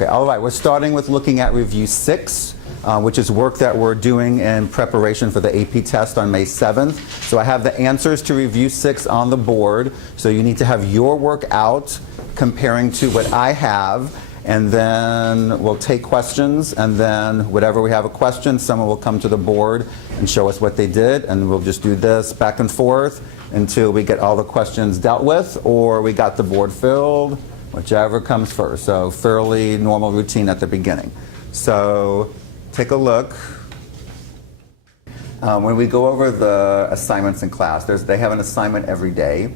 Okay, all right, we're starting with looking at review 6, which is work that we're doing in preparation for the AP test on May 7th. So I have the answers to review 6 on the board, so you need to have your work out comparing to what I have, and then we'll take questions, and then whatever we have a question, someone will come to the board and show us what they did, and we'll just do this back and forth until we get all the questions dealt with, or we got the board filled, whichever comes first. So fairly normal routine at the beginning. So take a look. When we go over the assignments in class, they have an assignment every day,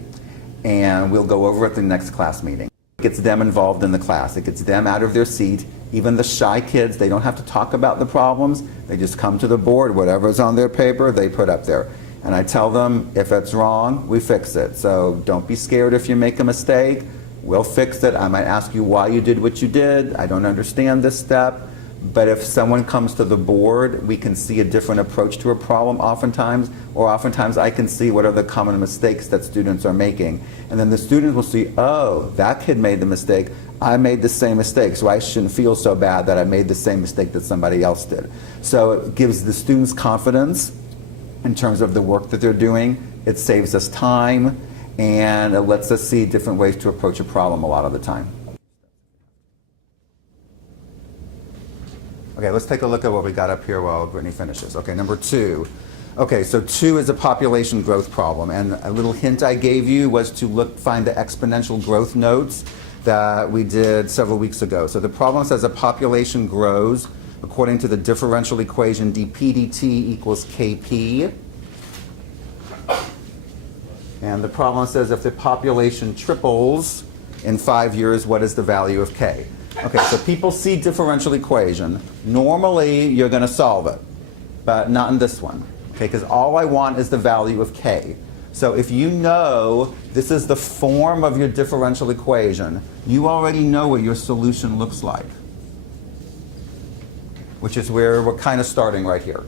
and we'll go over at the next class meeting. It gets them involved in the class. It gets them out of their seat. Even the shy kids, they don't have to talk about the problems. They just come to the board. Whatever's on their paper, they put up there. And I tell them, if it's wrong, we fix it. So don't be scared if you make a mistake. We'll fix it. I might ask you why you did what you did. I don't understand this step. But if someone comes to the board, we can see a different approach to a problem oftentimes, or oftentimes I can see what are the common mistakes that students are making. And then the students will see, oh, that kid made the mistake. I made the same mistake, so I shouldn't feel so bad that I made the same mistake that somebody else did. So it gives the students confidence in terms of the work that they're doing. It saves us time, and it lets us see different ways to approach a problem a lot of the time. Okay, let's take a look at what we got up here while Brittany finishes. Okay, number 2. Okay, so 2 is a population growth problem, and a little hint I gave you was to find the exponential growth notes that we did several weeks ago. So the problem says a population grows according to the differential equation dp dt equals kp. And the problem says if the population triples in 5 years, what is the value of k? Okay, so people see differential equation. Normally, you're going to solve it, but not in this one. Okay, because all I want is the value of k. So if you know this is the form of your differential equation, you already know what your solution looks like, which is where we're kind of starting right here.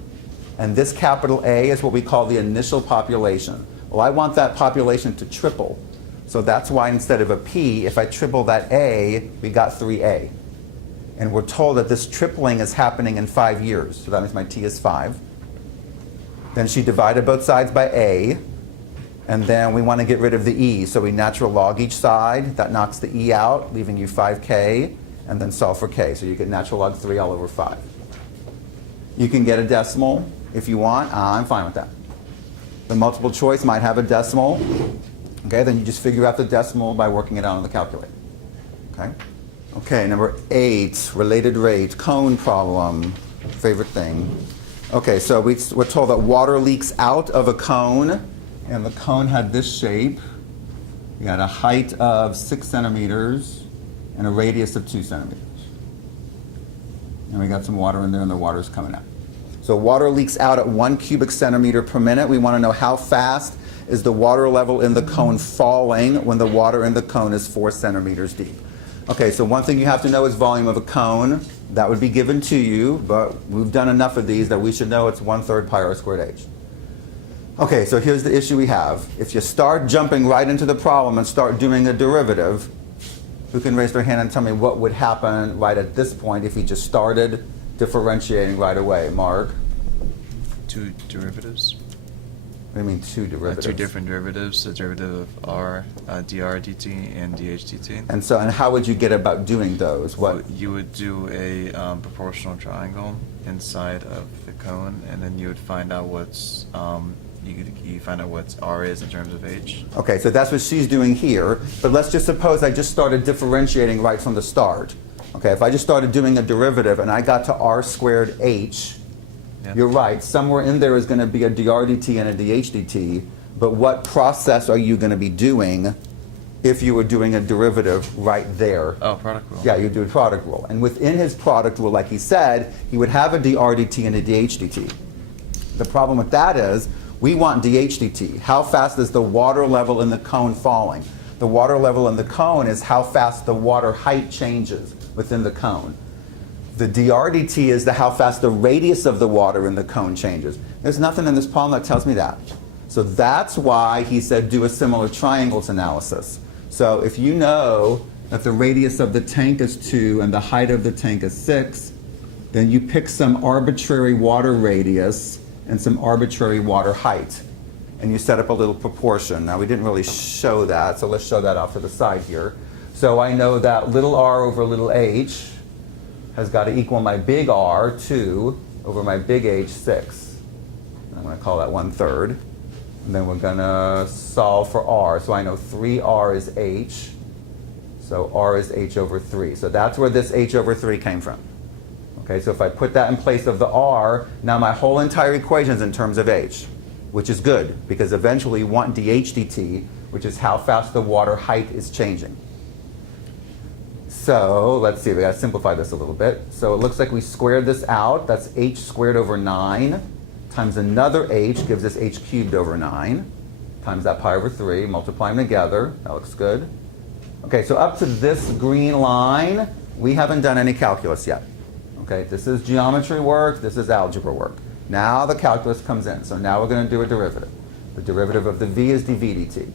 And this capital A is what we call the initial population. Well, I want that population to triple. So that's why instead of a P, if I triple that A, we got 3A. And we're told that this tripling is happening in 5 years. So that means my T is 5. Then she divided both sides by A. And then we want to get rid of the E. So we natural log each side. That knocks the E out, leaving you 5K. And then solve for K. So you get natural log 3 all over 5. You can get a decimal if you want. I'm fine with that. The multiple choice might have a decimal. Okay, then you just figure out the decimal by working it out on the calculator. Okay? Okay, number 8, related rate, cone problem, favorite thing. Okay, so we're told that water leaks out of a cone, and the cone had this shape. We had a height of 6 centimeters and a radius of 2 centimeters. And we got some water in there, and the water's coming out. So water leaks out at 1 cubic centimeter per minute. We want to know how fast is the water level in the cone falling when the water in the cone is 4 centimeters deep. Okay, so one thing you have to know is volume of a cone. That would be given to you, but we've done enough of these that we should know it's 1/3 pi r squared h. Okay, so here's the issue we have. If you start jumping right into the problem and start doing a derivative, who can raise their hand and tell me what would happen right at this point if we just started differentiating right away? Mark? 2 derivatives. What do you mean 2 derivatives? 2 different derivatives, the derivative of r, dr dt, and dh dt. And so, and how would you get about doing those? What? You would do a proportional triangle inside of the cone, and then you would find out what's you find out what r is in terms of h. Okay, so that's what she's doing here. But let's just suppose I just started differentiating right from the start. Okay, if I just started doing a derivative and I got to r squared h, you're right, somewhere in there is going to be a dr dt and a dh dt, but what process are you going to be doing if you were doing a derivative right there? Oh, product rule. Yeah, you do a product rule. And within his product rule, like he said, he would have a dr dt and a dh dt. The problem with that is, we want dh dt. How fast is the water level in the cone falling? The water level in the cone is how fast the water height changes within the cone. The dr dt is how fast the radius of the water in the cone changes. There's nothing in this problem that tells me that. So that's why he said do a similar triangles analysis. So if you know that the radius of the tank is 2 and the height of the tank is 6, then you pick some arbitrary water radius and some arbitrary water height, and you set up a little proportion. Now, we didn't really show that, so let's show that off to the side here. So I know that little r over little h has got to equal my big R, 2, over my big H, 6. I'm going to call that 1/3. And then we're going to solve for R. So I know 3R is H. So R is H over 3. So that's where this H over 3 came from. Okay, so if I put that in place of the R, now my whole entire equation is in terms of H, which is good, because eventually you want dH dt, which is how fast the water height is changing. So let's see, we got to simplify this a little bit. So it looks like we squared this out. That's H squared over 9 times another H gives us H cubed over 9 times that pi over 3. Multiply them together. That looks good. Okay, so up to this green line, we haven't done any calculus yet. Okay, this is geometry work. This is algebra work. Now the calculus comes in. So now we're going to do a derivative. The derivative of the v is dv dt.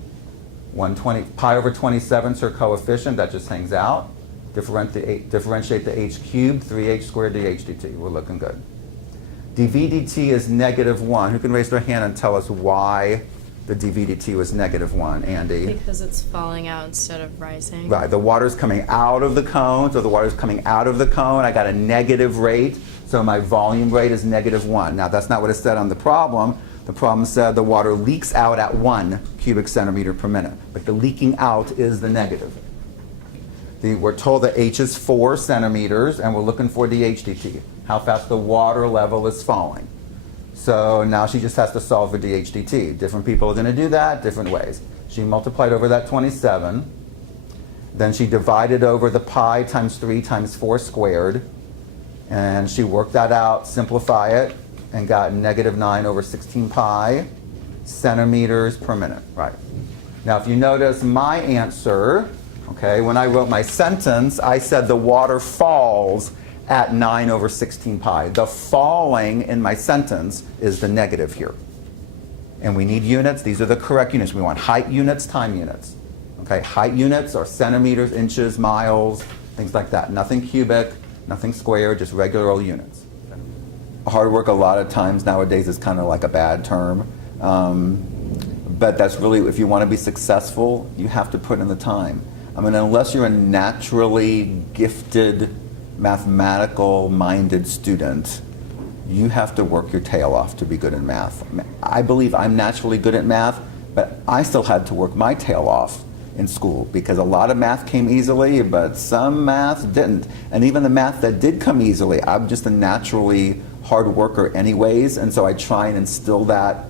120 pi over 27 is her coefficient. That just hangs out. Differentiate the h cubed, 3h squared dh dt. We're looking good. dv dt is -1. Who can raise their hand and tell us why the dv dt was -1? Andy? Because it's falling out instead of rising. Right, the water's coming out of the cone, so the water's coming out of the cone. I got a negative rate, so my volume rate is -1. Now, that's not what it said on the problem. The problem said the water leaks out at 1 cubic centimeter per minute, but the leaking out is the negative. We're told that H is 4 centimeters, and we're looking for dH dt, how fast the water level is falling. So now she just has to solve for dH dt. Different people are going to do that different ways. She multiplied over that 27. Then she divided over the pi times 3 times 4 squared. And she worked that out, simplify it, and got -9 over 16 pi centimeters per minute. Right. Now, if you notice my answer, okay, when I wrote my sentence, I said the water falls at 9 over 16 pi. The falling in my sentence is the negative here. And we need units. These are the correct units. We want height units, time units. Okay, height units are centimeters, inches, miles, things like that. Nothing cubic, nothing square, just regular old units. Hard work a lot of times nowadays is kind of like a bad term. But that's really, if you want to be successful, you have to put in the time. I mean, unless you're a naturally gifted, mathematical-minded student, you have to work your tail off to be good in math. I believe I'm naturally good at math, but I still had to work my tail off in school because a lot of math came easily, but some math didn't. And even the math that did come easily, I'm just a naturally hard worker anyways, and so I try and instill that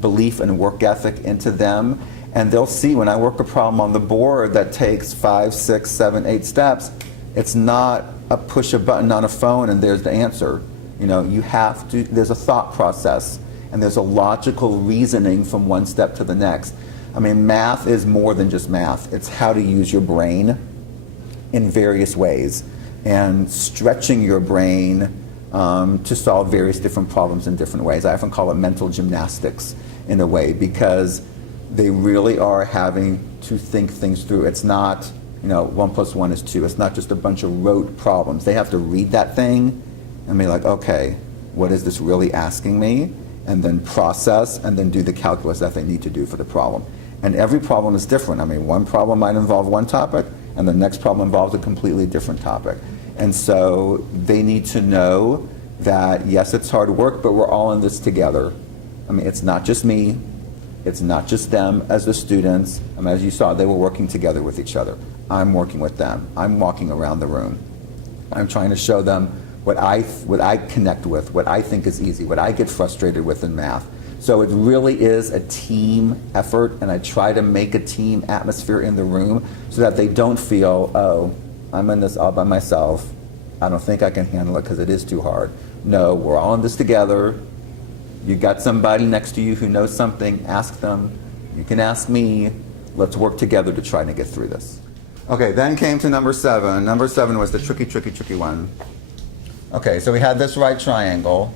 belief and work ethic into them. And they'll see when I work a problem on the board that takes 5, 6, 7, 8 steps, it's not a push a button on a phone and there's the answer. You know, you have to, there's a thought process and there's a logical reasoning from one step to the next. I mean, math is more than just math. It's how to use your brain in various ways and stretching your brain to solve various different problems in different ways. I often call it mental gymnastics in a way because they really are having to think things through. It's not, 1 + 1 is 2. It's not just a bunch of rote problems. They have to read that thing and be like, okay, what is this really asking me? And then process and then do the calculus that they need to do for the problem. And every problem is different. I mean, one problem might involve one topic and the next problem involves a completely different topic. And so they need to know that, yes, it's hard work, but we're all in this together. I mean, it's not just me. It's not just them as the students. I mean, as you saw, they were working together with each other. I'm working with them. I'm walking around the room. I'm trying to show them what I connect with, what I think is easy, what I get frustrated with in math. So it really is a team effort, and I try to make a team atmosphere in the room so that they don't feel, oh, I'm in this all by myself. I don't think I can handle it because it is too hard. No, we're all in this together. You got somebody next to you who knows something, ask them. You can ask me. Let's work together to try to get through this. Okay, then came to number 7. Number 7 was the tricky one. Okay, so we had this right triangle,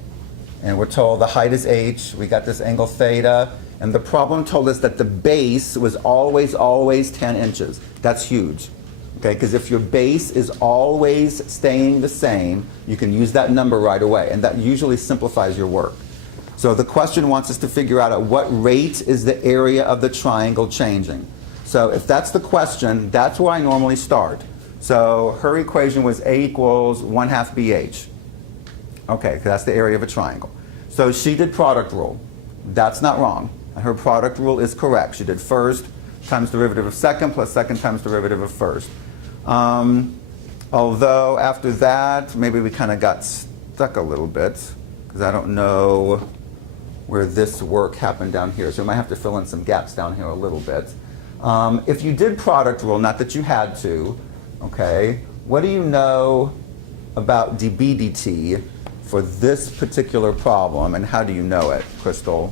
and we're told the height is h. We got this angle theta, and the problem told us that the base was always 10 inches. That's huge. Okay, because if your base is always staying the same, you can use that number right away, and that usually simplifies your work. So the question wants us to figure out at what rate is the area of the triangle changing. So if that's the question, that's where I normally start. So her equation was A equals 1/2 BH. Okay, that's the area of a triangle. So she did product rule. That's not wrong. Her product rule is correct. She did first times derivative of second plus second times derivative of first. Although after that, maybe we kind of got stuck a little bit because I don't know where this work happened down here. So we might have to fill in some gaps down here a little bit. If you did product rule, not that you had to, okay, what do you know about dB dt for this particular problem, and how do you know it, Crystal?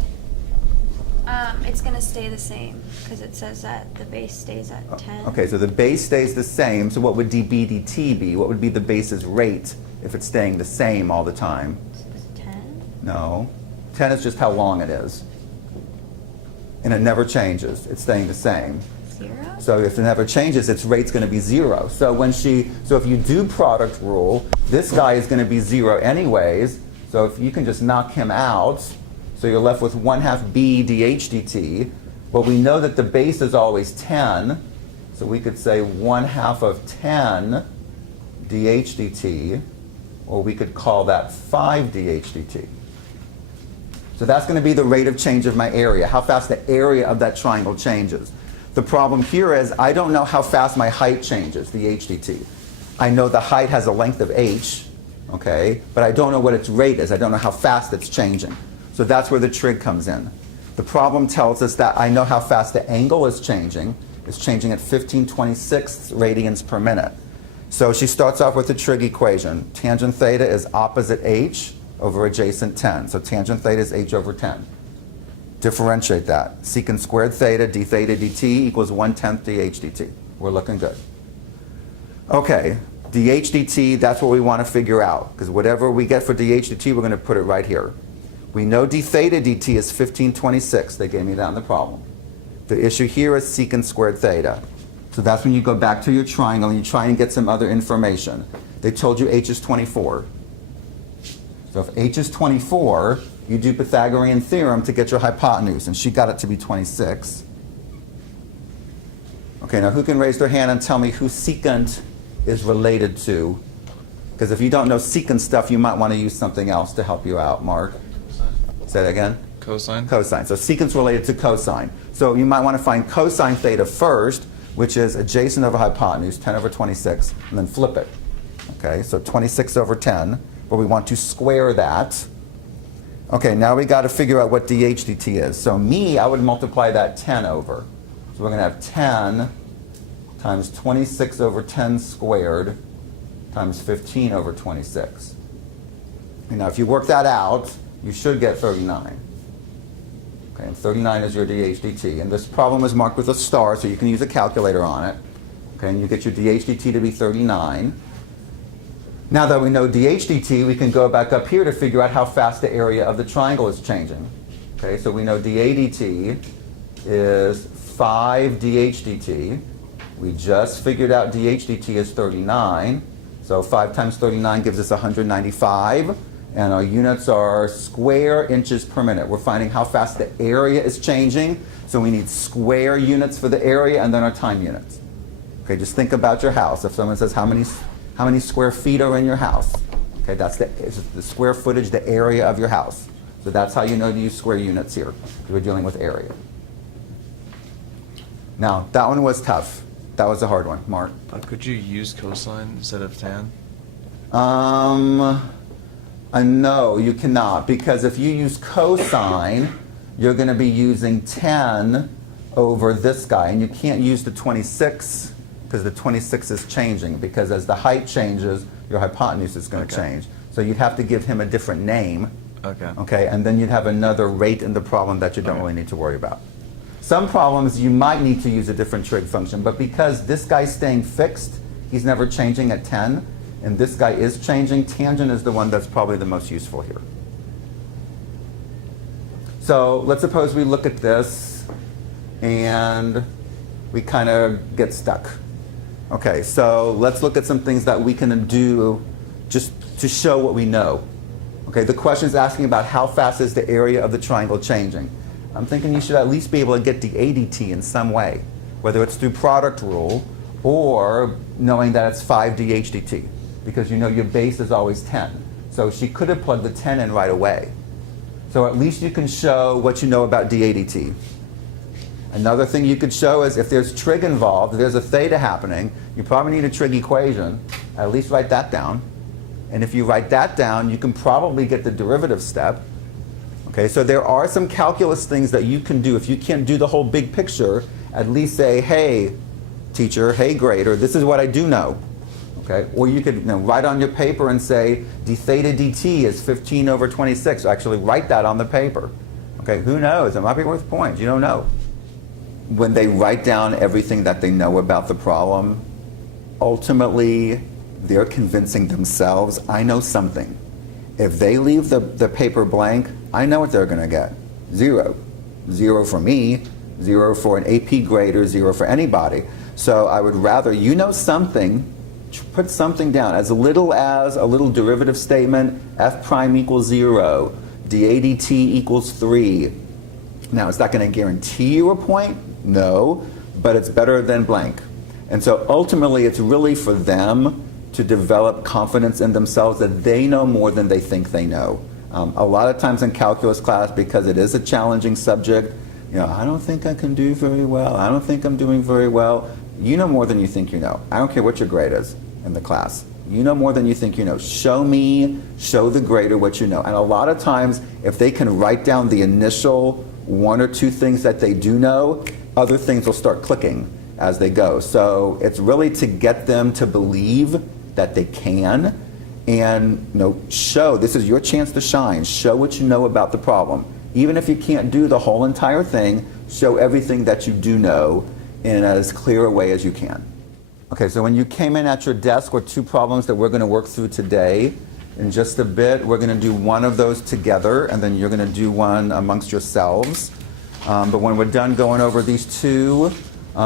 It's going to stay the same because it says that the base stays at 10. Okay, so the base stays the same, so what would dB dt be? What would be the base's rate if it's staying the same all the time? Is it 10? No. 10 is just how long it is. And it never changes. It's staying the same. 0? So if it never changes, its rate's going to be 0. So if you do product rule, this guy is going to be 0 anyways. So if you can just knock him out, so you're left with 1/2 b dH dt. But we know that the base is always 10. So we could say 1/2 of 10 dH dt, or we could call that 5 dH dt. So that's going to be the rate of change of my area, how fast the area of that triangle changes. The problem here is I don't know how fast my height changes, the h dt. I know the height has a length of h, okay, but I don't know what its rate is. I don't know how fast it's changing. So that's where the trig comes in. The problem tells us that I know how fast the angle is changing. It's changing at 15/26 radians per minute. So she starts off with the trig equation. Tangent theta is opposite h over adjacent 10. So tangent theta is h over 10. Differentiate that. Secant squared theta d theta dt equals 1/10 dH dt. We're looking good. Okay, dH dt, that's what we want to figure out, because whatever we get for dH dt, we're going to put it right here. We know d theta dt is 15/26. They gave me that in the problem. The issue here is secant squared theta. So that's when you go back to your triangle and you try and get some other information. They told you h is 24. So if h is 24, you do Pythagorean theorem to get your hypotenuse, and she got it to be 26. Okay, now who can raise their hand and tell me who secant is related to? Because if you don't know secant stuff, you might want to use something else to help you out, Mark. Say that again? Cosine? Cosine. So secant's related to cosine. So you might want to find cosine theta first, which is adjacent over hypotenuse, 10 over 26, and then flip it. Okay, so 26 over 10, but we want to square that. Okay, now we got to figure out what dH dt is. So I would multiply that 10 over. So we're going to have 10 times 26 over 10 squared times 15 over 26. And now if you work that out, you should get 39. Okay, and 39 is your dH dt. And this problem is marked with a star, so you can use a calculator on it. Okay, and you get your dH dt to be 39. Now that we know dH dt, we can go back up here to figure out how fast the area of the triangle is changing. Okay, so we know dA dt is 5 dH dt. We just figured out dH dt is 39. So 5 times 39 gives us 195. And our units are square inches per minute. We're finding how fast the area is changing. So we need square units for the area and then our time units. Okay, just think about your house. If someone says how many square feet are in your house, okay, that's the square footage, the area of your house. So that's how you know to use square units here. We're dealing with area. Now, that one was tough. That was a hard one. Mark? Could you use cosine instead of tan? No, you cannot, because if you use cosine, you're going to be using 10 over this guy, and you can't use the 26 because the 26 is changing, because as the height changes, your hypotenuse is going to change. So you'd have to give him a different name, okay, and then you'd have another rate in the problem that you don't really need to worry about. Some problems you might need to use a different trig function, but because this guy's staying fixed, he's never changing at 10, and this guy is changing, tangent is the one that's probably the most useful here. So let's suppose we look at this and we kind of get stuck. Okay, so let's look at some things that we can do just to show what we know. Okay, the question is asking about how fast is the area of the triangle changing. I'm thinking you should at least be able to get the ADT in some way, whether it's through product rule or knowing that it's 5 dHdt, because you know your base is always 10. So she could have plugged the 10 in right away. So at least you can show what you know about dAdt. Another thing you could show is if there's trig involved, if there's a theta happening, you probably need a trig equation. At least write that down. And if you write that down, you can probably get the derivative step. Okay, so there are some calculus things that you can do. If you can't do the whole big picture, at least say, hey, teacher, hey, grader, this is what I do know. Okay, or you could write on your paper and say d theta dt is 15 over 26. Actually write that on the paper. Okay, who knows? It might be worth points. You don't know. When they write down everything that they know about the problem, ultimately they're convincing themselves, I know something. If they leave the paper blank, I know what they're going to get. 0. 0 for me, 0 for an AP grader, 0 for anybody. So I would rather you know something, put something down, as little as a little derivative statement, f prime equals 0, dAdt equals 3. Now, is that going to guarantee you a point? No, but it's better than blank. And so ultimately, it's really for them to develop confidence in themselves that they know more than they think they know. A lot of times in calculus class, because it is a challenging subject, I don't think I can do very well. I don't think I'm doing very well. You know more than you think you know. I don't care what your grade is in the class. You know more than you think you know. Show me, show the grader what you know. And a lot of times, if they can write down the initial 1 or 2 things that they do know, other things will start clicking as they go. So it's really to get them to believe that they can and show, this is your chance to shine. Show what you know about the problem. Even if you can't do the whole entire thing, show everything that you do know in as clear a way as you can. Okay, so when you came in at your desk were 2 problems that we're going to work through today. In just a bit, we're going to do one of those together, and then you're going to do one amongst yourselves. But when we're done going over these 2,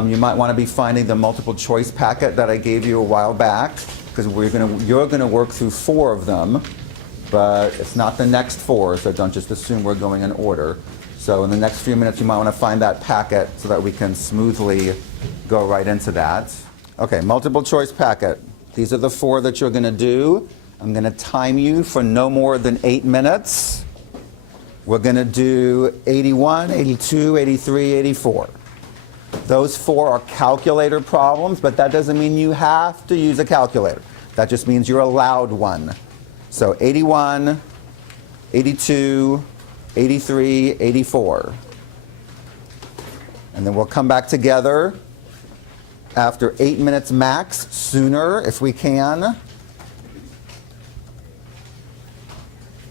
you might want to be finding the multiple choice packet that I gave you a while back, because you're going to work through 4 of them, but it's not the next 4, so don't just assume we're going in order. So in the next few minutes, you might want to find that packet so that we can smoothly go right into that. Okay, multiple choice packet. These are the 4 that you're going to do. I'm going to time you for no more than 8 minutes. We're going to do 81, 82, 83, 84. Those 4 are calculator problems, but that doesn't mean you have to use a calculator. That just means you're allowed one. So 81, 82, 83, 84. And then we'll come back together after 8 minutes max, sooner if we can.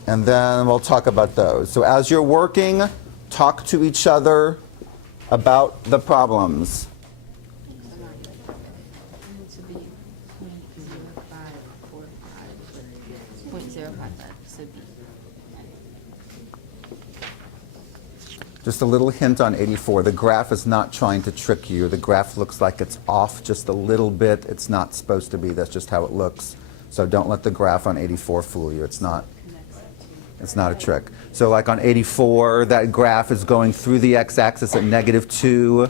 And then we'll talk about those. So as you're working, talk to each other about the problems. Just a little hint on 84. The graph is not trying to trick you. The graph looks like it's off just a little bit. It's not supposed to be. That's just how it looks. So don't let the graph on 84 fool you. It's not a trick. So like on 84, that graph is going through the x-axis at -2,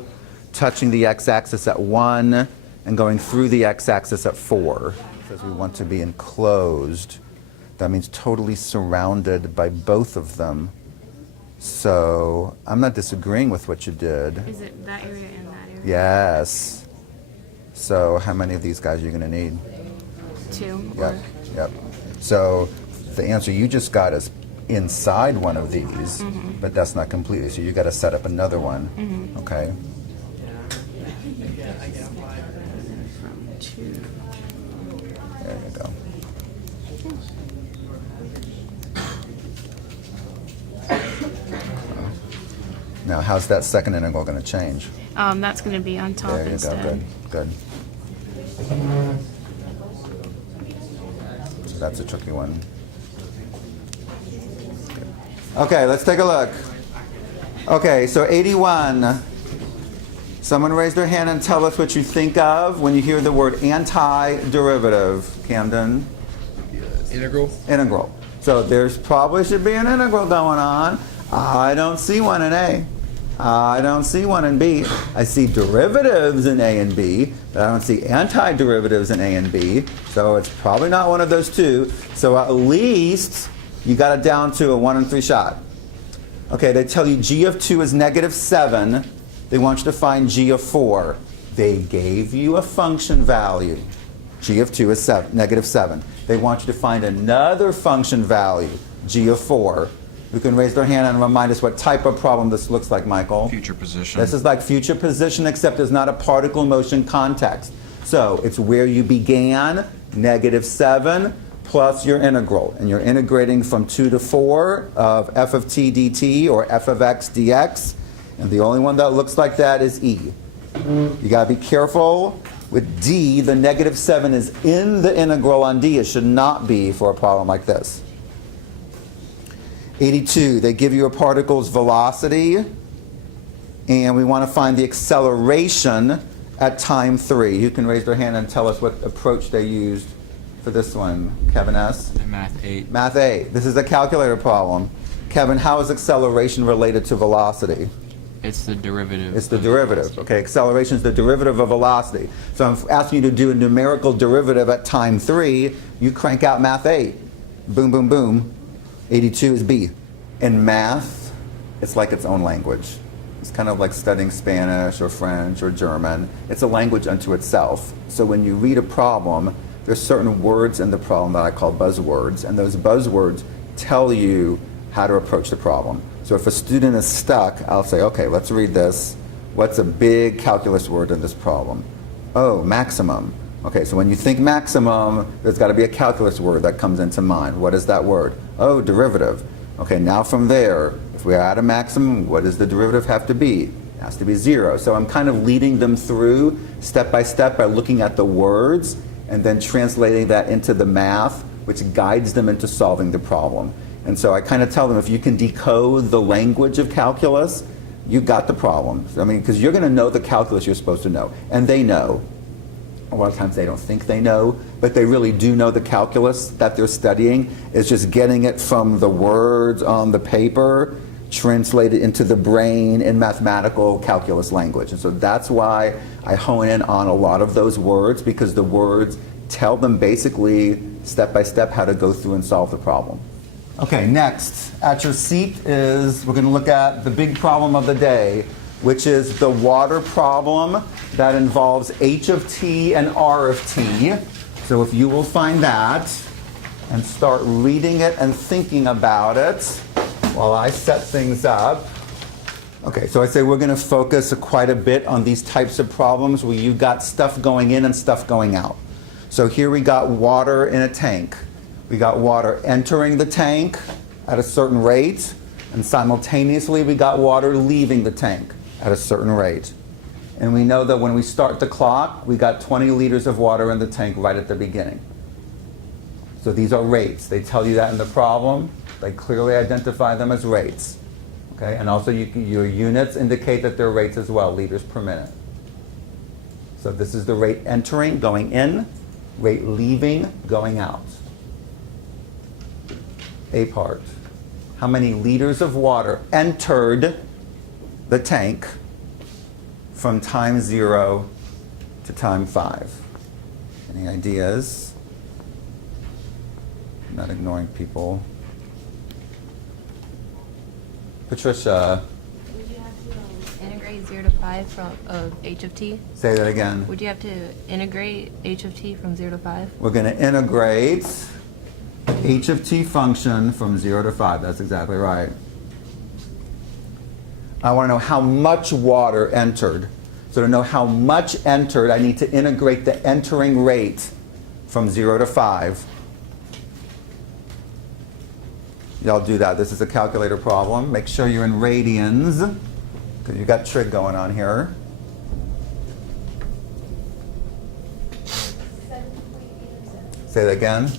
touching the x-axis at 1, and going through the x-axis at 4. Because we want to be enclosed. That means totally surrounded by both of them. So I'm not disagreeing with what you did. Is it that area and that area? Yes. So how many of these guys are you going to need? 2. Yep, yep. So the answer you just got is inside one of these, but that's not completely. So you got to set up another one. Okay. From 2. There you go. Now, how's that second integral going to change? That's going to be on top There you instead. go. Good. Good. So that's a tricky one. Okay, let's take a look. Okay, so 81. Someone raise their hand and tell us what you think of when you hear the word antiderivative. Camden? Integral? Integral. So there's probably should be an integral going on. I don't see one in A. I don't see one in B. I see derivatives in A and B, but I don't see antiderivatives in A and B. So it's probably not one of those two. So at least you got it down to a 1 in 3 shot. Okay, they tell you g of 2 is -7. They want you to find g of 4. They gave you a function value. G of 2 is -7. They want you to find another function value, g of 4. Who can raise their hand and remind us what type of problem this looks like, Michael? Future position. This is like future position, except there's not a particle motion context. So it's where you began, -7, plus your integral. And you're integrating from 2 to 4 of f of t dt or f of x dx. And the only one that looks like that is e. You got to be careful with d. The -7 is in the integral on d. It should not be for a problem like this. 82, they give you a particle's velocity, and we want to find the acceleration at time 3. Who can raise their hand and tell us what approach they used for this one? Kevin S. Math 8. Math 8. This is a calculator problem. Kevin, how is acceleration related to velocity? It's the derivative. It's the derivative. Okay, acceleration is the derivative of velocity. So I'm asking you to do a numerical derivative at time 3. You crank out math 8. Boom, boom, boom. 82 is B. In math, it's like its own language. It's kind of like studying Spanish or French or German. It's a language unto itself. So when you read a problem, there's certain words in the problem that I call buzzwords, and those buzzwords tell you how to approach the problem. So if a student is stuck, I'll say, okay, let's read this. What's a big calculus word in this problem? Oh, maximum. Okay, so when you think maximum, there's got to be a calculus word that comes into mind. What is that word? Oh, derivative. Okay, now from there, if we're at a maximum, what does the derivative have to be? It has to be 0. So I'm kind of leading them through step by looking at the words and then translating that into the math, which guides them into solving the problem. And so I kind of tell them, if you can decode the language of calculus, you got the problem. I mean, because you're going to know the calculus you're supposed to know. And they know. A lot of times they don't think they know, but they really do know the calculus that they're studying. It's just getting it from the words on the paper, translated into the brain in mathematical calculus language. And so that's why I hone in on a lot of those words, because the words tell them basically step by step how to go through and solve the problem. Okay, next at your seat we're going to look at the big problem of the day, which is the water problem that involves h of t and r of t. So if you will find that and start reading it and thinking about it while I set things up. Okay, so I say we're going to focus quite a bit on these types of problems where you got stuff going in and stuff going out. So here we got water in a tank. We got water entering the tank at a certain rate, and simultaneously we got water leaving the tank at a certain rate. And we know that when we start the clock, we got 20 liters of water in the tank right at the beginning. So these are rates. They tell you that in the problem. They clearly identify them as rates. Okay? And also your units indicate that they're rates as well, liters per minute. So this is the rate entering, going in, rate leaving, going out. A part. How many liters of water entered the tank from time 0 to time 5? Any ideas? I'm not ignoring people. Patricia. Would you have to integrate 0 to 5 from h of t? Say that again. Would you have to integrate h of t from 0 to 5? We're going to integrate h of t function from 0 to 5. That's exactly right. I want to know how much water entered. So to know how much entered, I need to integrate the entering rate from 0 to 5. Y'all do that. This is a calculator problem. Make sure you're in radians, because you've got trig going on here. 7.807. Say that again.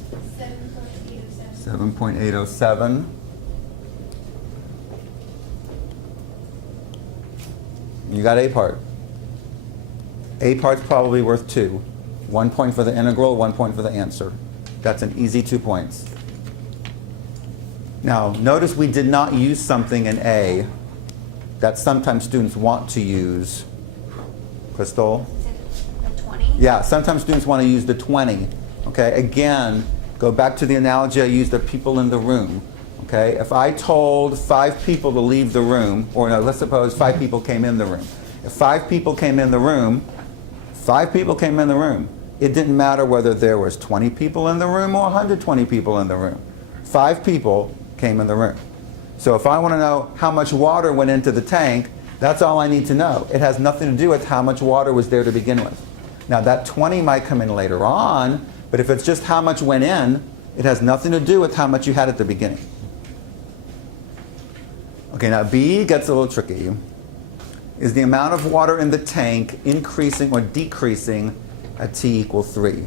7.807. 7.807. You got A part. A part's probably worth 2. 1 point for the integral, 1 point for the answer. That's an easy 2 points. Now, notice we did not use something in A that sometimes students want to use. Crystal? Is it a 20? Yeah, sometimes students want to use the 20. Okay, again, go back to the analogy I used of people in the room. Okay, if I told 5 people to leave the room, or no, let's suppose 5 people came in the room. If 5 people came in the room, 5 people came in the room. It didn't matter whether there was 20 people in the room or 120 people in the room. 5 people came in the room. So if I want to know how much water went into the tank, that's all I need to know. It has nothing to do with how much water was there to begin with. Now that 20 might come in later on, but if it's just how much went in, it has nothing to do with how much you had at the beginning. Okay, now B gets a little tricky. Is the amount of water in the tank increasing or decreasing at t equals 3?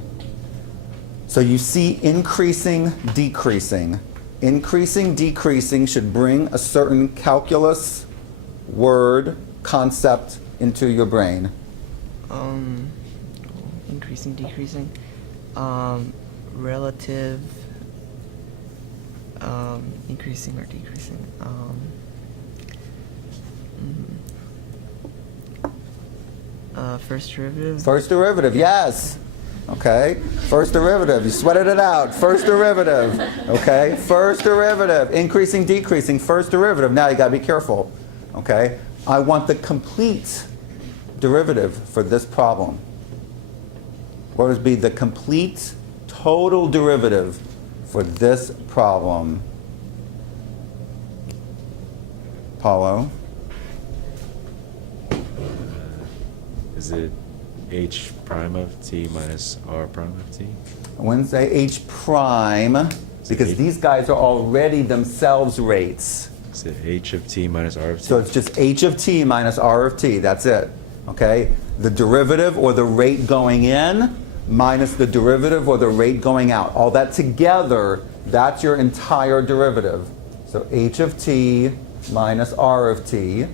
So you see increasing, decreasing. Increasing, decreasing should bring a certain calculus word, concept into your brain. Increasing, decreasing. Relative. Increasing or decreasing. First derivative. First derivative, yes. Okay, first derivative, you sweated it out. First derivative, okay? First derivative, increasing, decreasing, first derivative. Now you gotta be careful, okay? I want the complete derivative for this problem. What would be the complete total derivative for this problem? Paulo? Is it h prime of t minus r prime of t? I wouldn't say h prime, because H- these guys are already themselves rates. Is it h of t minus r of t? So it's just h of t minus r of t, that's it, okay? The derivative or the rate going in minus the derivative or the rate going out. All that together, that's your entire derivative. So h of t minus r of t.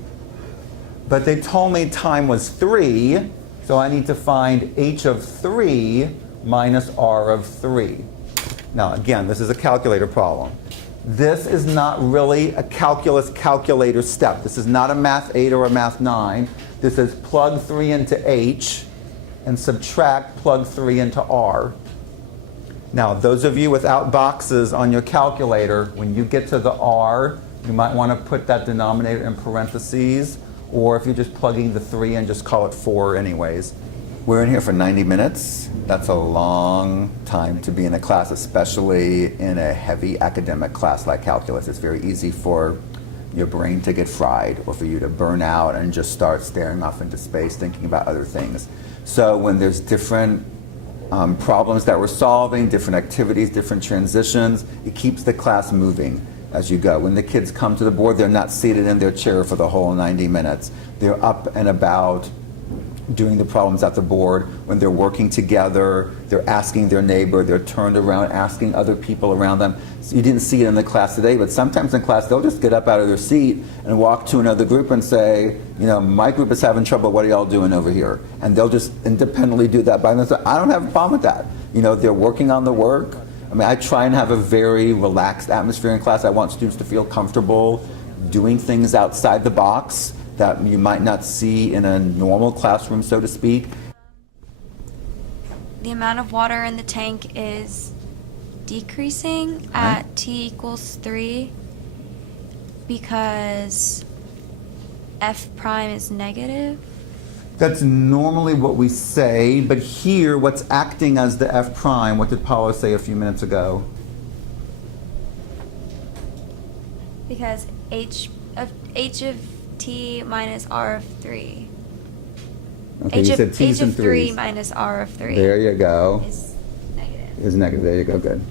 But they told me time was 3, so I need to find h of 3 minus r of 3. Now again, this is a calculator problem. This is not really a calculus calculator step. This is not a math 8 or a math 9. This is plug 3 into h and subtract plug 3 into r. Now those of you without boxes on your calculator, when you get to the r, you might want to put that denominator in parentheses, or if you're just plugging the 3 in, just call it 4 anyways. We're in here for 90 minutes. That's a long time to be in a class, especially in a heavy academic class like calculus. It's very easy for your brain to get fried or for you to burn out and just start staring off into space thinking about other things. So when there's different problems that we're solving, different activities, different transitions, it keeps the class moving as you go. When the kids come to the board, they're not seated in their chair for the whole 90 minutes. They're up and about doing the problems at the board. When they're working together, they're asking their neighbor, they're turned around asking other people around them. So you didn't see it in the class today, but sometimes in class they'll just get up out of their seat and walk to another group and say, you know, my group is having trouble, what are y'all doing over here? And they'll just independently do that by themselves. I don't have a problem with that. You know, they're working on the work. I mean, I try and have a very relaxed atmosphere in class. I want students to feel comfortable doing things outside the box that you might not see in a normal classroom, so to speak. The amount of water in the tank is decreasing at t equals 3 because f prime is negative. That's normally what we say, but here, what's acting as the f prime, what did Paulo say a few minutes ago? Because h of t minus r of 3. Okay, you said t's h and of 3 threes. minus r of 3 There you go. is negative. Is negative. There you go. Good.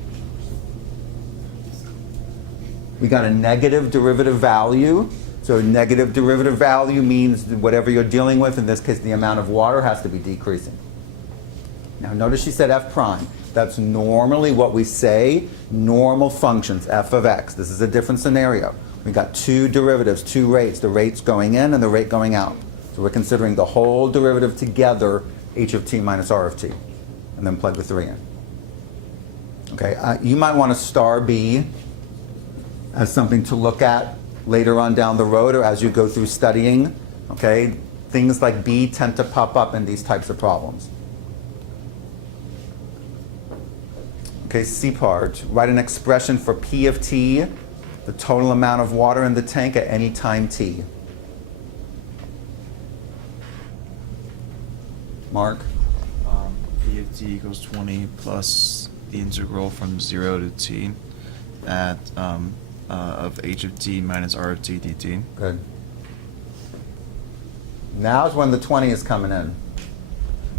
We got a negative derivative value. So negative derivative value means whatever you're dealing with, in this case the amount of water, has to be decreasing. Now notice she said f prime. That's normally what we say, normal functions, f of x. This is a different scenario. We got two derivatives, two rates, the rates going in and the rate going out. So we're considering the whole derivative together h of t minus r of t, and then plug the 3 in. Okay, you might want to star b as something to look at later on down the road or as you go through studying. Okay, things like b tend to pop up in these types of problems. Okay, C part, write an expression for P of t, the total amount of water in the tank at any time t. Mark? P of t equals 20 plus the integral from 0 to t at of h of t minus r of t dt. Good. Now's when the 20 is coming in.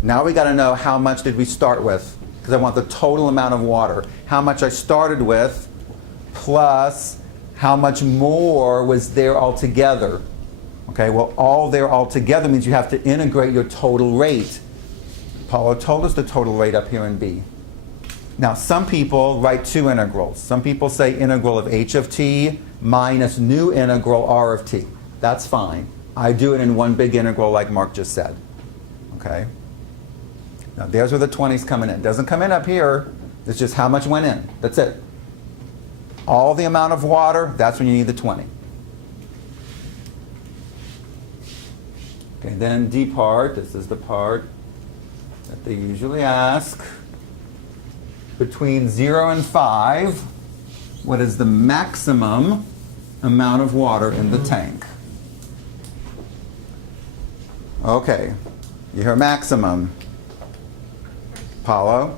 Now we got to know how much did we start with, because I want the total amount of water. How much I started with plus how much more was there altogether. Okay, well, all there altogether means you have to integrate your total rate. Paulo told us the total rate up here in B. Now, some people write two integrals. Some people say integral of h of t minus new integral r of t. That's fine. I do it in one big integral like Mark just said. Okay? Now, there's where the 20's coming in. It doesn't come in up here. It's just how much went in. That's it. All the amount of water, that's when you need the 20. Okay, then D part, this is the part that they usually ask. Between 0 and 5, what is the maximum amount of water in the tank? Okay, you hear maximum. Paulo?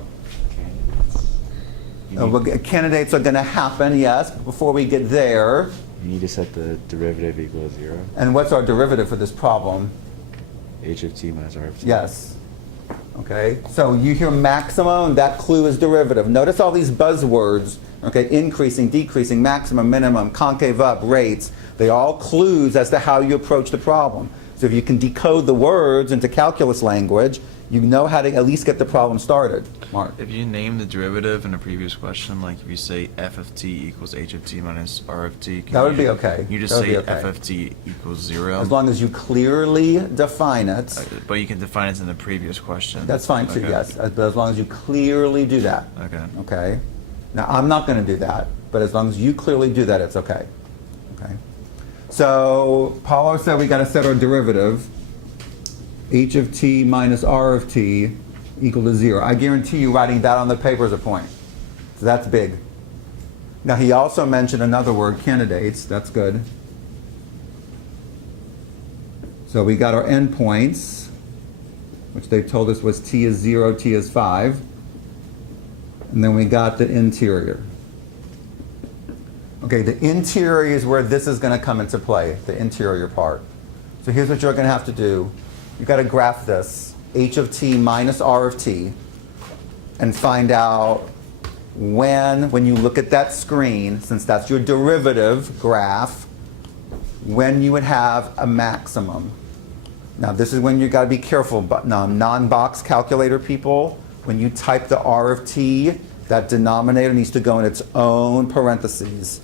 Candidates are going to happen, yes. Before we get there, You need to set the derivative equal to 0. and what's our derivative for this problem? H of t minus r of t. Yes. Okay, so you hear maximum, that clue is derivative. Notice all these buzzwords, okay, increasing, decreasing, maximum, minimum, concave up, rates. They all clues as to how you approach the problem. So if you can decode the words into calculus language, you know how to at least get the problem started. Mark? If you name the derivative in a previous question, like if you say f of t equals h of t minus r of t, That would be okay. You just That would say be okay. f of t equals 0. As long as you clearly define it, But you can define it in the previous question. that's fine too, Okay. yes. But as long as you clearly do that. Okay. Okay? Now, I'm not going to do that, but as long as you clearly do that, it's okay. Okay? So, Paulo said we got to set our derivative, h of t minus r of t equal to 0. I guarantee you writing that on the paper is a point. So that's big. Now, he also mentioned another word, candidates. That's good. So we got our endpoints, which they told us was t is 0, t is 5. And then we got the interior. Okay, the interior is where this is going to come into play, the interior part. So here's what you're going to have to do. You've got to graph this, h of t minus r of t, and find out when you look at that screen, since that's your derivative graph, when you would have a maximum. Now this is when you've got to be careful, but non-box calculator people, when you type the r of t, that denominator needs to go in its own parentheses.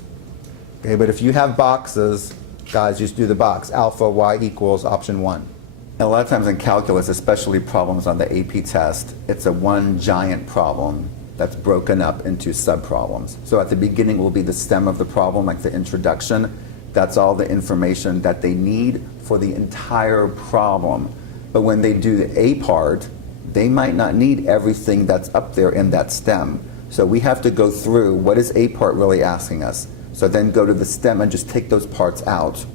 Okay, but if you have boxes, guys, just do the box. Alpha y equals option 1. And a lot of times in calculus, especially problems on the AP test, it's a one giant problem that's broken up into sub-problems. So at the beginning will be the stem of the problem, like the introduction. That's all the information that they need for the entire problem. But when they do the A part, they might not need everything that's up there in that stem. So we have to go through what is A part really asking us. So then go to the stem and just take those parts out.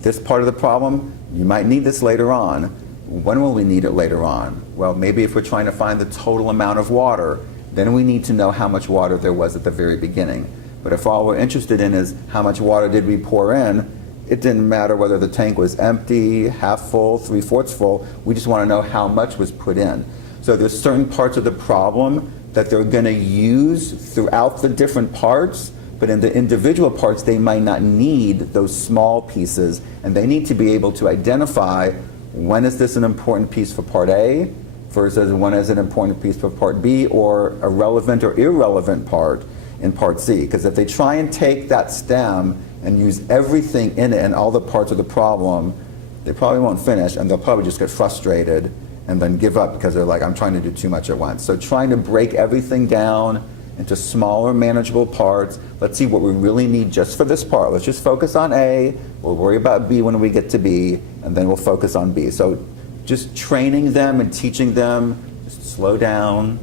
This part of the problem, you might need this later on. When will we need it later on? Well, maybe if we're trying to find the total amount of water, then we need to know how much water there was at the very beginning. But if all we're interested in is how much water did we pour in, it didn't matter whether the tank was empty, half full, 3/4 full. We just want to know how much was put in. So there's certain parts of the problem that they're going to use throughout the different parts, but in the individual parts, they might not need those small pieces, and they need to be able to identify when is this an important piece for part A versus when is an important piece for part B, or a relevant or irrelevant part in part C. Because if they try and take that stem and use everything in it and all the parts of the problem, they probably won't finish, and they'll probably just get frustrated and then give up because they're like, I'm trying to do too much at once. So trying to break everything down into smaller, manageable parts. Let's see what we really need just for this part. Let's just focus on A. We'll worry about B when we get to B, and then we'll focus on B. So just training them and teaching them, just slow down.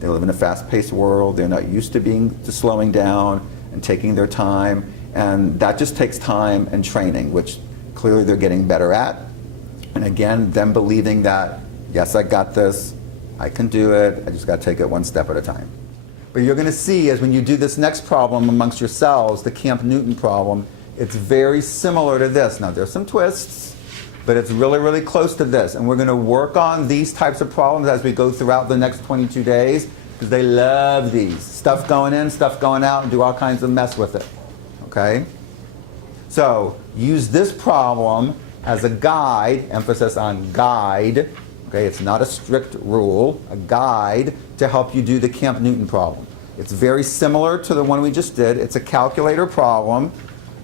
They live in a fast-paced world. They're not used to slowing down and taking their time. And that just takes time and training, which clearly they're getting better at. And again, them believing that, yes, I got this. I can do it. I just got to take it one step at a time. But you're going to see as when you do this next problem amongst yourselves, the Camp Newton problem, it's very similar to this. Now, there's some twists, but it's really, really close to this. And we're going to work on these types of problems as we go throughout the next 22 days, because they love these. Stuff going in, stuff going out, and do all kinds of mess with it. Okay? So, use this problem as a guide, emphasis on guide. Okay, it's not a strict rule, a guide to help you do the Camp Newton problem. It's very similar to the one we just did. It's a calculator problem.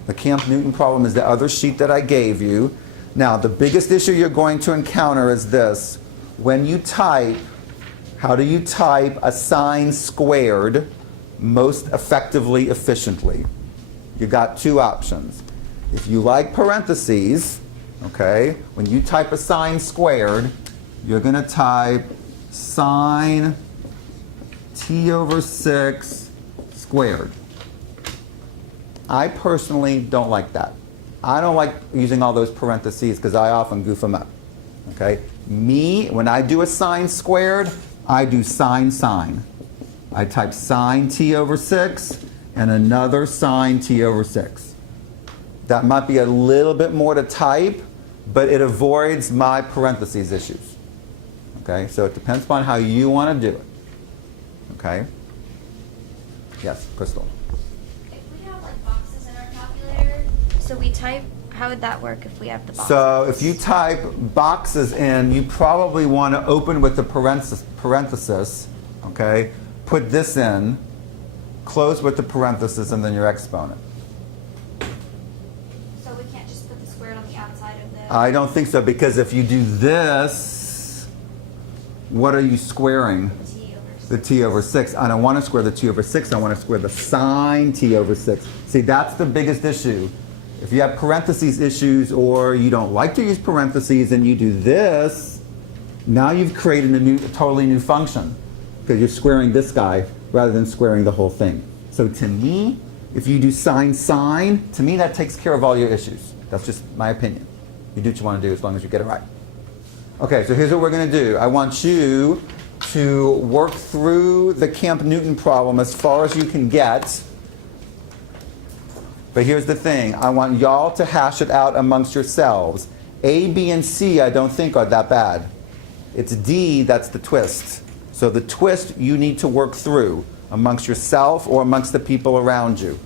The Camp Newton problem is the other sheet that I gave you. Now, the biggest issue you're going to encounter is this. When you type, how do you type a sine squared most effectively, efficiently? You got two options. If you like parentheses, okay, when you type a sine squared, you're going to type sine t over 6 squared. I personally don't like that. I don't like using all those parentheses because I often goof them up. Okay? Me, when I do a sine squared, I do sine. I type sine t over 6 and another sine t over 6. That might be a little bit more to type, but it avoids my parentheses issues. Okay? So it depends upon how you want to do it. Okay? Yes, Crystal. If we have like boxes in our calculator, so we type, how would that work if we have the boxes? So if you type boxes in, you probably want to open with the parenthesis, okay? Put this in, close with the parenthesis, and then your exponent. So we can't just put the squared on the outside of the... I don't think so, because if you do this, what are you squaring? The t over 6. I don't want to square the t over 6. I want to square the sine t over 6. See, that's the biggest issue. If you have parentheses issues or you don't like to use parentheses and you do this, now you've created a totally new function because you're squaring this guy rather than squaring the whole thing. So to me, if you do sine, to me that takes care of all your issues. That's just my opinion. You do what you want to do as long as you get it right. Okay, so here's what we're going to do. I want you to work through the Camp Newton problem as far as you can get. But here's the thing. I want y'all to hash it out amongst yourselves. A, B, and C I don't think are that bad. It's D that's the twist. So the twist you need to work through amongst yourself or amongst the people around you.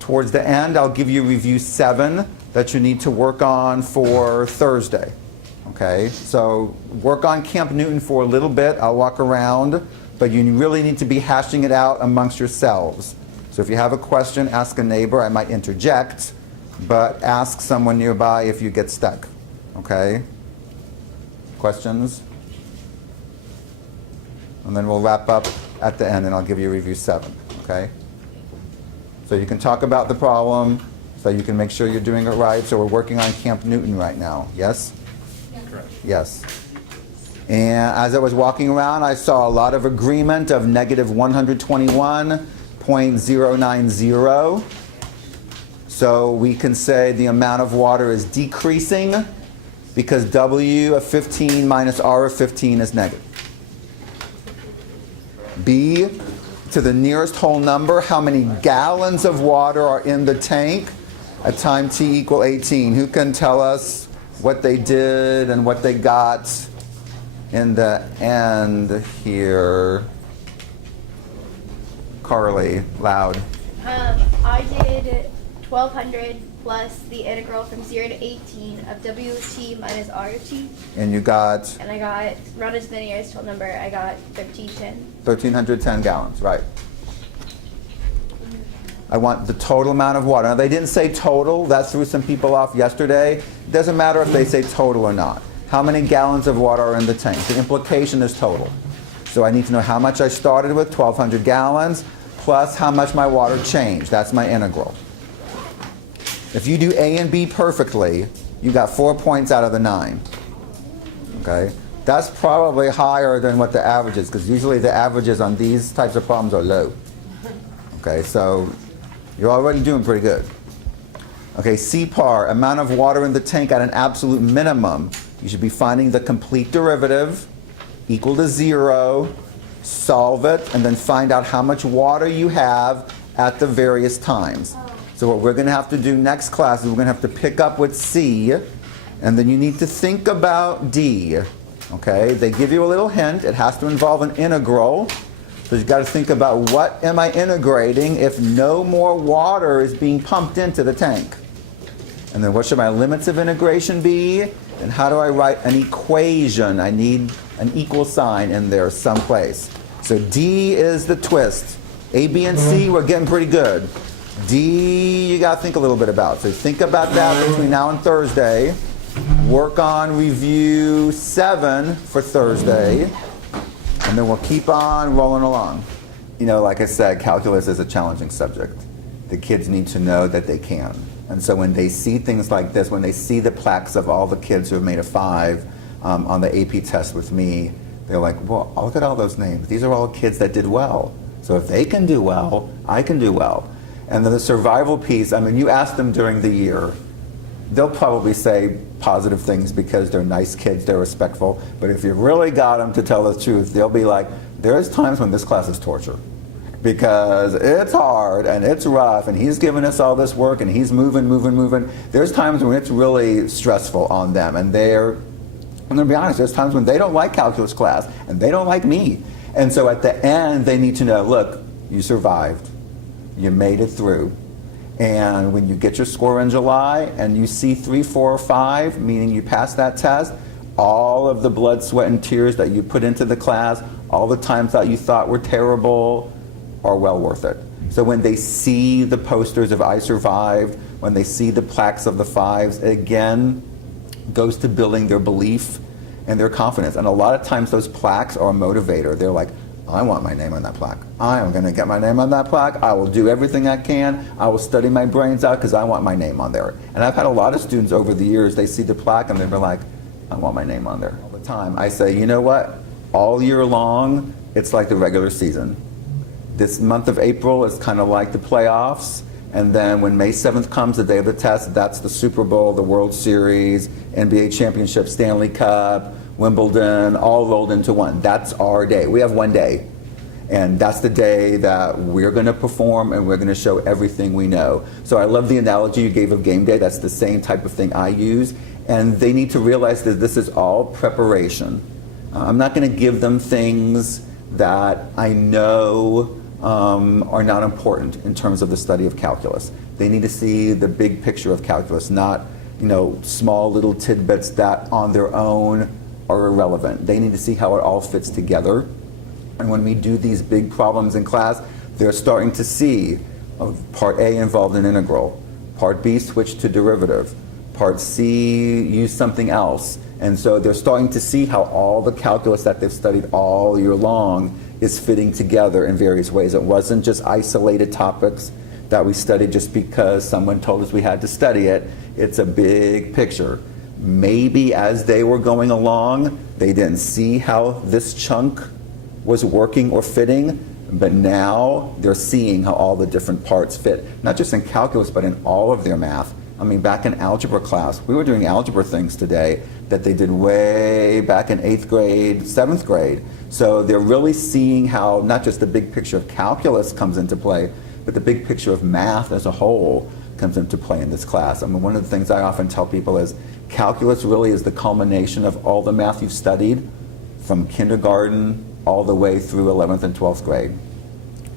Towards the end, I'll give you review 7 that you need to work on for Thursday. Okay, so work on Camp Newton for a little bit. I'll walk around, but you really need to be hashing it out amongst yourselves. So if you have a question, ask a neighbor. I might interject, but ask someone nearby if you get stuck. Okay? Questions? And then we'll wrap up at the end and I'll give you review 7. Okay? So you can talk about the problem, so you can make sure you're doing it right. So we're working on Camp Newton right now. Yes? Yes. And as I was walking around, I saw a lot of agreement of negative 121.090. So we can say the amount of water is decreasing because W of 15 minus R of 15 is negative. B, to the nearest whole number, how many gallons of water are in the tank at time t equal 18? Who can tell us what they did and what they got in the end here? Carly, loud. I did 1200 plus the integral from 0 to 18 of W of t minus R of t. And you got? And I got, rounded to the nearest whole number, I got 1310. 1,310 gallons, right. I want the total amount of water. Now, they didn't say total. That threw some people off yesterday. It doesn't matter if they say total or not. how many gallons of water are in the tank. The implication is total. So I need to know how much I started with, 1,200 gallons, plus how much my water changed. That's my integral. If you do A and B perfectly, you got 4 points out of the 9. Okay? That's probably higher than what the average is, because usually the averages on these types of problems are low. Okay, so you're already doing pretty good. Okay, CPAR, amount of water in the tank at an absolute minimum. You should be finding the complete derivative equal to 0, solve it, and then find out how much water you have at the various times. So what we're going to have to do next class is we're going to have to pick up with C, and then you need to think about D. Okay, they give you a little hint. It has to involve an integral. So you've got to think about what am I integrating if no more water is being pumped into the tank. And then what should my limits of integration be? And how do I write an equation? I need an equal sign in there someplace. So D is the twist. A, B, and C, we're getting pretty good. D, you got to think a little bit about. So think about that between now and Thursday. Work on review 7 for Thursday. And then we'll keep on rolling along. You know, like I said, calculus is a challenging subject. The kids need to know that they can. And so when they see things like this, when they see the plaques of all the kids who have made a 5 on the AP test with me, they're like, well, look at all those names. These are all kids that did well. So if they can do well, I can do well. And then the survival piece, I mean, you ask them during the year, they'll probably say positive things because they're nice kids, they're respectful. But if you really got them to tell the truth, they'll be like, there's times when this class is torture. Because it's hard and it's rough and he's giving us all this work and he's moving. There's times when it's really stressful on them, and I'm gonna be honest, there's times when they don't like calculus class and they don't like me. And so at the end, they need to know, look, you survived. You made it through. And when you get your score in July and you see 3, 4, or 5, meaning you passed that test, all of the blood, sweat, and tears that you put into the class, all the times that you thought were terrible, are well worth it. So when they see the posters of I survived, when they see the plaques of the 5s, it again goes to building their belief and their confidence. And a lot of times those plaques are a motivator. They're like, I want my name on that plaque. I am going to get my name on that plaque. I will do everything I can. I will study my brains out because I want my name on there. And I've had a lot of students over the years, they see the plaque and they're like, I want my name on there all the time. I say, you know what? All year long, it's like the regular season. This month of April is kind of like the playoffs. And then when May 7th comes, the day of the test, that's the Super Bowl, the World Series, NBA Championship, Stanley Cup, Wimbledon, all rolled into one. That's our day. We have one day. And that's the day that we're going to perform and we're going to show everything we know. So I love the analogy you gave of game day. That's the same type of thing I use. And they need to realize that this is all preparation. I'm not going to give them things that I know are not important in terms of the study of calculus. They need to see the big picture of calculus, not small little tidbits that on their own are irrelevant. They need to see how it all fits together. And when we do these big problems in class, they're starting to see part A involved an integral, part B switched to derivative, part C used something else. And so they're starting to see how all the calculus that they've studied all year long is fitting together in various ways. It wasn't just isolated topics that we studied just because someone told us we had to study it. It's a big picture. Maybe as they were going along, they didn't see how this chunk was working or fitting, but now they're seeing how all the different parts fit, not just in calculus, but in all of their math. I mean, back in algebra class, we were doing algebra things today that they did way back in 8th grade, 7th grade. So they're really seeing how not just the big picture of calculus comes into play, but the big picture of math as a whole comes into play in this class. I mean, one of the things I often tell people is calculus really is the culmination of all the math you've studied from kindergarten all the way through 11th and 12th grade,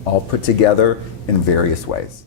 all put together in various ways.